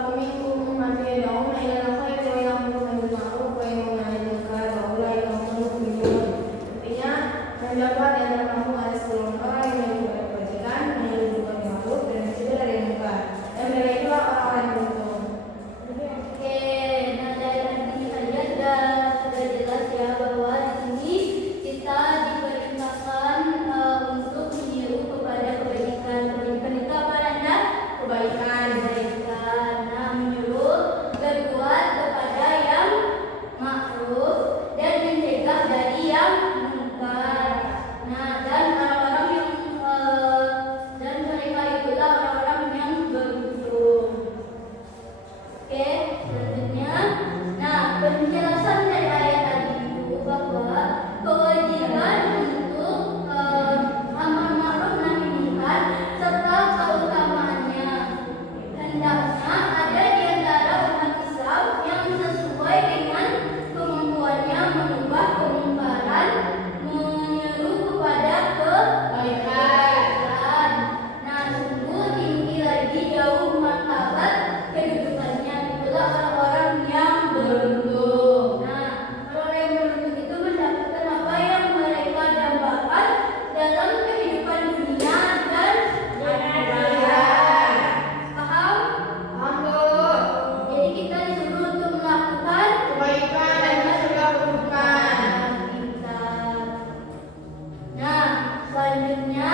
Wattaqu minkum ummatun yad'una ila al-khairi wa ya'muruna bil ma'ruf wa yanhauna 'anil munkar wa ulaika humul muflihun. Artinya, terdapat di antara kamu ada 10 orang yang menyuruh kepada kebajikan, menyuruh berbuat ma'ruf dan mencegah dari yang munkar. Dan mereka itulah orang-orang yang beruntung. Oke, nah dari hadis ini saja sudah jelas ya bahwa di sini kita diperintahkan untuk menyeru kepada kebaikan. Kebaikan itu apa Nanda? Kebaikan. Nah, menyuruh berbuat kepada yang ma'ruf dan mencegah dari yang munkar. Nah, dan orang-orang yang dan mereka itulah orang-orang yang beruntung. Oke, selanjutnya, nah penjelasan dari ayat tadi itu bahwa kewajiban untuk amar ma'ruf nahi munkar serta keutamaannya hendaknya ada di antara umat Islam yang sesuai dengan kemampuannya mengubah kemungkaran, menyeru kepada kebaikan. Nah, sungguh tinggi lagi jauh martabat kedudukannya, itulah orang-orang yang beruntung. Nah, orang yang beruntung itu mendapatkan apa yang mereka dambakan dalam kehidupan dunia dan akhirat. Paham? Paham, Bu? Jadi kita disuruh untuk melakukan Kebaikan dan mencegah keburukan. pintar. Nah, selanjutnya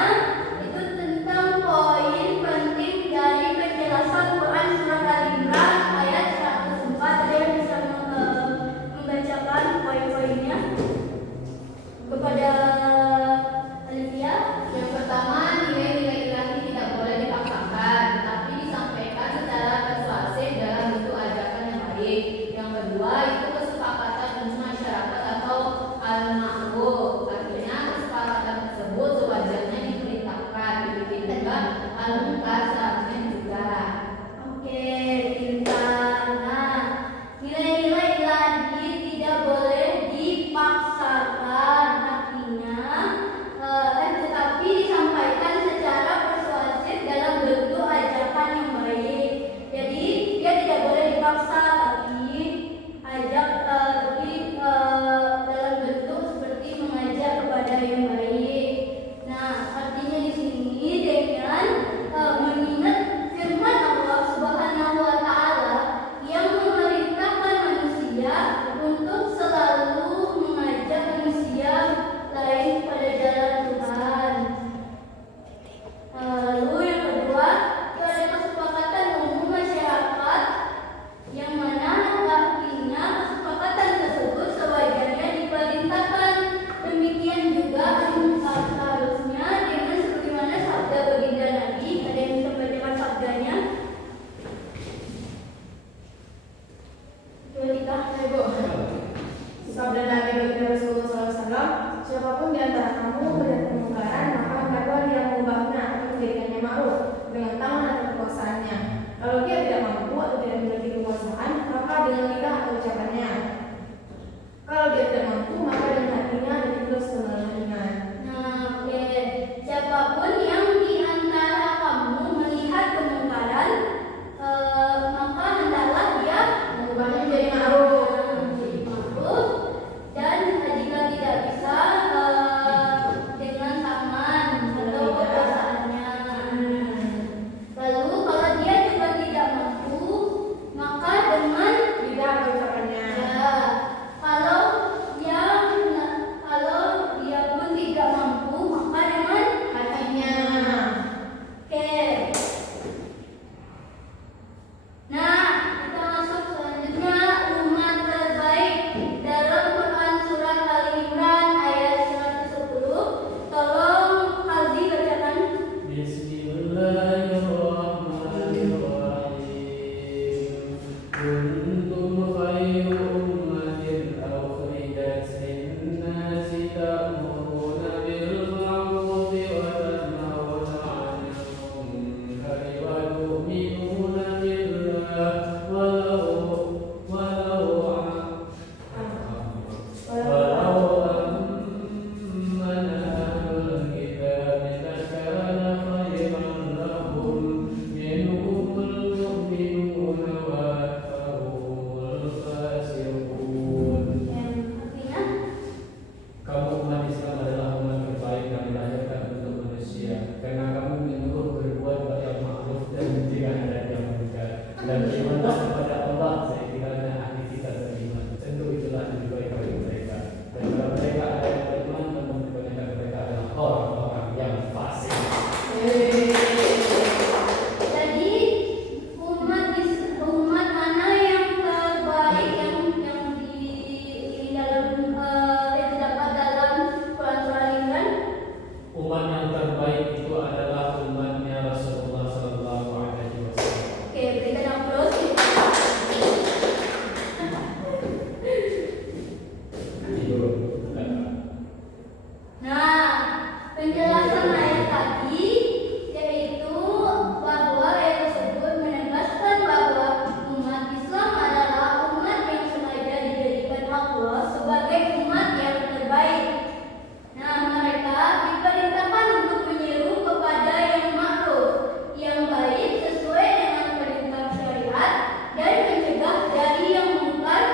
itu tentang poin penting dari penjelasan Quran surat Al-Imran ayat 104. Ada yang bisa membacakan poin-poinnya kepada Alifia? Yang pertama, nilai-nilai ilahi tidak boleh dipaksakan, tetapi disampaikan secara persuasif dalam bentuk ajakan yang baik. Yang kedua, itu kesepakatan umum masyarakat atau al-ma'ruf. Artinya kesepakatan tersebut sewajarnya diperintahkan. Begitu juga al-munkar seharusnya juga. Oke, pintar. Nah, nilai-nilai ilahi tidak boleh dipaksakan, artinya tetapi disampaikan secara persuasif dalam bentuk ajakan yang baik. Jadi dia tidak boleh dipaksa, tapi dalam bentuk seperti mengajak kepada yang baik. Nah, artinya di sini dengan mengingat firman Allah Subhanahu wa taala yang memerintahkan manusia untuk selalu mengajak manusia lain pada jalan Tuhan. Lalu yang kedua, itu ada kesepakatan umum masyarakat yang mana artinya kesepakatan tersebut sewajarnya diperintahkan. Demikian juga seharusnya dengan sebagaimana sabda baginda Nabi. Ada yang bisa membacakan sabdanya? Ketika Ibu, sabda Nabi baginda Rasulullah SAW, siapapun di antara kamu melihat kemungkaran, maka hendaklah dia mengubahnya atau menjadikannya ma'ruf dengan tangan atau kekuasaannya. Kalau dia tidak mampu atau tidak memiliki kekuasaan, maka dengan lidah atau ucapannya. Kalau dia tidak mampu, maka dengan hatinya dan itu sebenarnya. Nah, oke. Siapapun yang di antara kamu melihat kemungkaran, maka hendaklah dia Mengubahnya menjadi ma'ruf. menjadi ma'ruf, dan jika tidak bisa dengan tangan atau kekuasaannya. Lalu kalau dia juga tidak mampu, maka dengan Lidah atau ucapannya. ya, kalau dia pun tidak mampu, maka dengan Hatinya. oke. Nah, kita masuk selanjutnya umat terbaik dalam Quran surat Al-Imran ayat 110. Tolong Aldi bacakan. Bismillahirrahmanirrahim. Kuntum khairu ummatin ukhrijat lin-nasi ta'muruna bil ma'ruf wa tanhauna 'anil munkari wa tu'minuna billah walau ammana ahlul kitab lakana khairan lahum minhumul mu'minuna dan berimanlah kepada Allah sekiranya ahli kita beriman. Tentu itulah yang terbaik bagi mereka. Dan kalau mereka ada yang beriman, tentu kebanyakan mereka adalah orang-orang yang fasik. Jadi umat mana yang terbaik yang di dalam yang terdapat dalam Quran ini kan? Umat yang terbaik itu adalah umatnya Rasulullah Sallallahu Alaihi Wasallam. Oke, berikan aplaus. Nah, penjelasan ayat tadi yaitu bahwa ayat tersebut menegaskan bahwa umat Islam adalah umat yang sengaja dijadikan Allah sebagai umat yang terbaik. Nah, mereka diperintahkan untuk menyeru kepada yang ma'ruf, yang baik sesuai dengan perintah syariat dan mencegah dari yang mungkar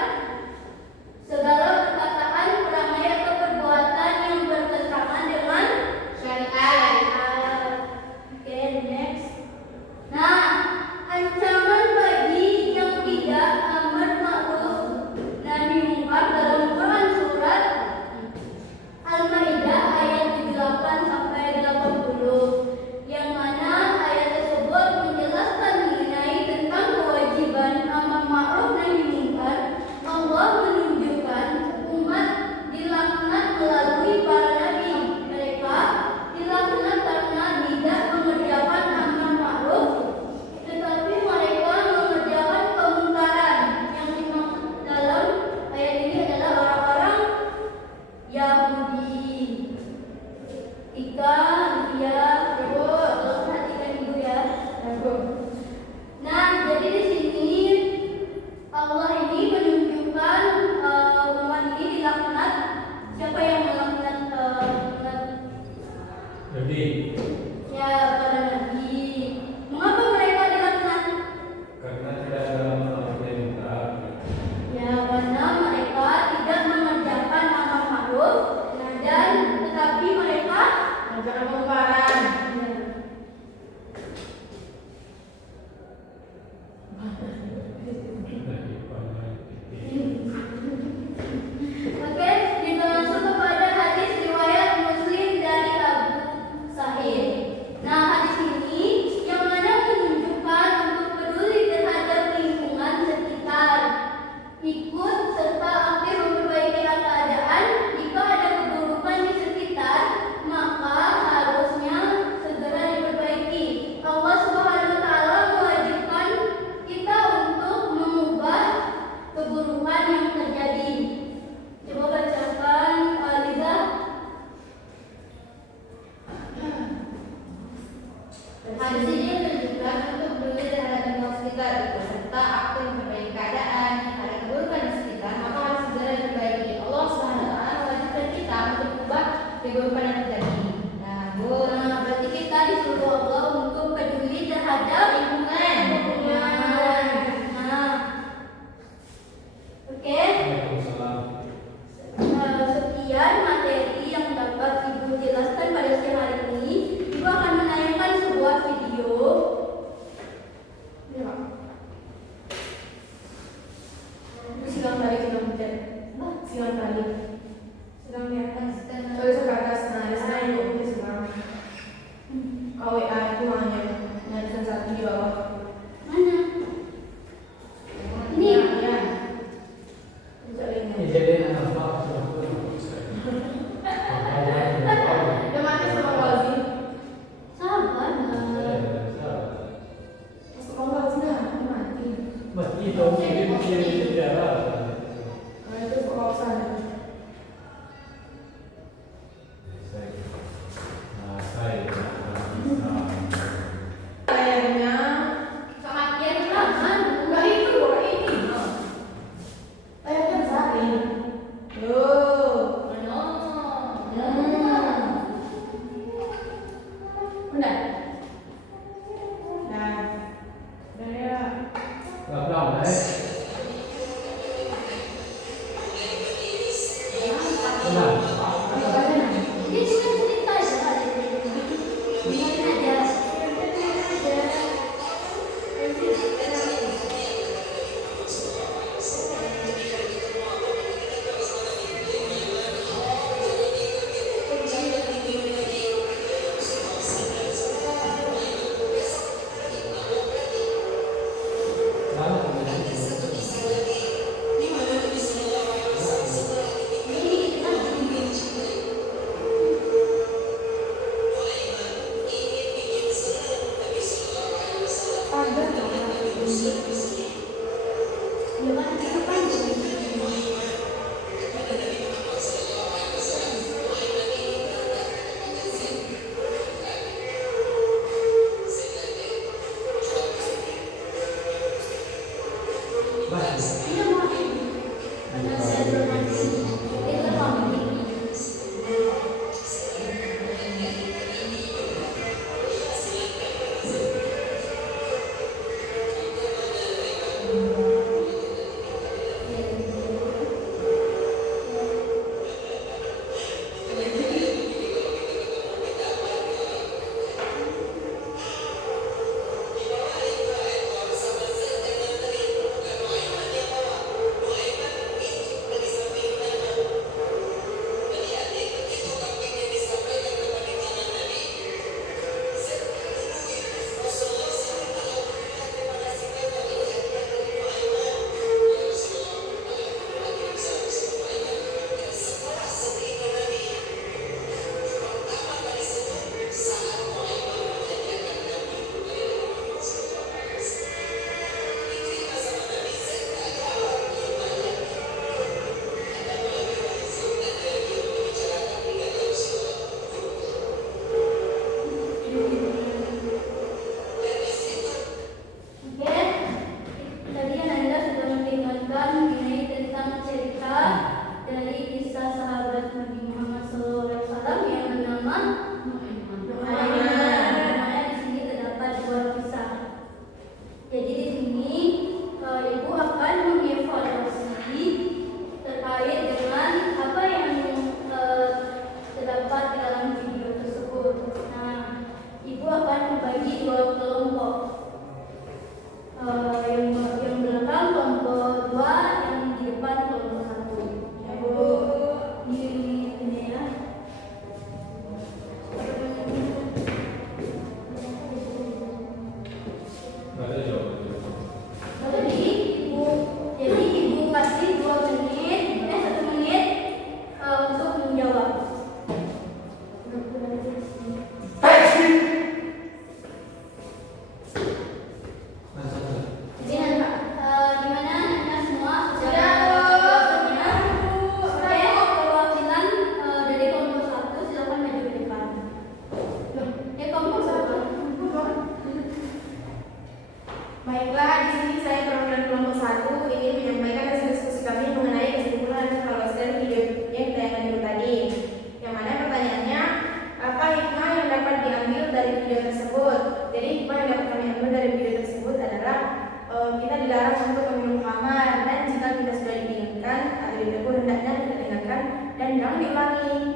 segala perkataan, perangai atau perbuatan yang bertentangan dengan syariat. Oke, next. Nah, ancaman bagi yang tidak amar ma'ruf nahi mungkar dalam Quran surat Al-Maidah ayat 78 sampai 80, yang mana ayat tersebut menjelaskan mengenai tentang kewajiban amar ma'ruf nahi mungkar. Allah menunjukkan umat dilaknat melalui para nabi. Mereka dilaknat karena tidak mengerjakan amar ma'ruf, tetapi mereka mengerjakan kemungkaran. Yang dimaksud dalam ayat ini adalah orang-orang Yahudi. Ika, dia, Ibu, tolong perhatikan Ibu ya. Nah, jadi di sini Allah ini menunjukkan umat ini dilaknat. Siapa yang melaknat? Jadi Ya, para nabi. Mengapa mereka dilaknat? karena tidak ada amal yang taat. Ya, karena mereka tidak mengerjakan amar ma'ruf dan tetapi mereka Jangan kemungkaran. Oke, kita langsung kepada hadis riwayat Muslim dari Abu Sa'id. Nah, hadis ini yang mana menunjukkan untuk peduli terhadap lingkungan sekitar, ikut serta aktif memperbaiki keadaan. Jika ada keburukan di sekitar, maka harusnya segera diperbaiki. Allah Subhanahu wa taala mewajibkan kita untuk mengubah keburukan yang terjadi. Coba bacakan Liza. Hadis ini menunjukkan untuk peduli terhadap lingkungan sekitar ikut serta aktif memperbaiki keadaan. Jika ada keburukan di sekitar, maka harus segera diperbaiki. Allah Subhanahu wa taala mewajibkan kita untuk mengubah keburukan yang terjadi. Nah, Bu, Nah, berarti kita disuruh Allah untuk peduli terhadap lingkungan. Nah, oke. Waalaikumsalam. Sekian materi yang dapat Ibu jelaskan pada siang hari ini. Ibu akan menayangkan sebuah video. Iya, Pak. Silang tali, silang pencet. Silang tali. Silang di atas. Coba ke atas. Nah, di sana Ibu di sebelah. KWA itu hanya tulisan satu di bawah. Mana? Ini. Ya. Bisa lihat. Jadi apa? Udah mati sama Walzi. Sabar, Nak. Masuk ke Walzi dah, udah mati. Mati dong, ini mesti sejarah. Nah, itu ke kawasan. Layarnya Kematian kapan? enggak itu, bukan ini. Layarnya besar nih. Tuh. Udah. Nah. Udah ya. Pelan-pelan, eh. Tenang. Ini cuma cerita aja. Dengerin aja. Ya kan itu kan tidak mau karena saya bermain itu pamit. Oke, tadi Anda sudah mendengarkan mengenai tentang cerita dari kisah sahabat Nabi Muhammad SAW yang bernama Nu'aiman. Di sini terdapat dua kisah. Jadi di sini ibu akan mengevaluasi terkait dengan apa yang terdapat dalam video tersebut. Nah, ibu akan membagi dua kelompok. Yang belakang kelompok 2, yang di depan kelompok 1. Ya Bu, ini ya. Jadi ibu kasih 1 menit untuk menjawab. Jadi gimana Anda semua sudah jawabnya? Oke, perwakilan dari kelompok 1 silakan maju ke depan. Kelompok 1. Baiklah, di sini saya perwakilan kelompok 1 ingin menyampaikan hasil diskusi kami mengenai kesimpulan dan evaluasi dari video yang ditayangkan dulu tadi. Yang mana pertanyaannya, apa hikmah yang dapat diambil dari video tersebut? Jadi hikmah yang dapat kami ambil dari video tersebut adalah kita dilarang untuk meminum khamar, dan jika kita sudah diingatkan atau ditegur hendaknya kita dengarkan dan jangan diulangi.